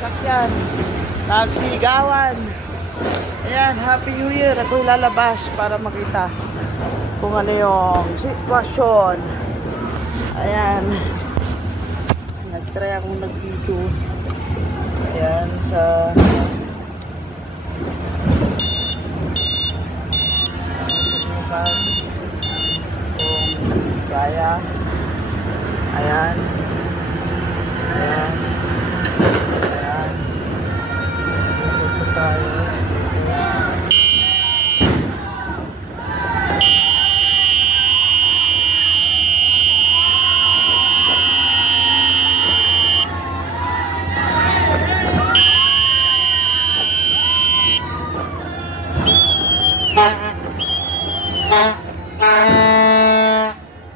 sasakyan. Nagsigawan. Ayan, Happy New Year. Ako'y lalabas para makita kung ano yung sitwasyon. Ayan. Nag-try akong nag-video. Ayan, sa kung kaya. Ayan. Ayan. Ayan. Ito tayo.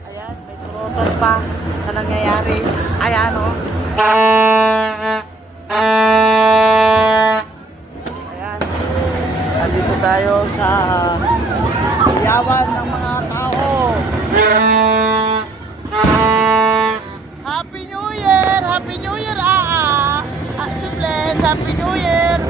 Ayan, may turoton pa na nangyayari. Ayan, o. Ayan. Andito tayo sa yawan ng mga tao. Happy New Year! Happy New Year, simple. Happy New Year!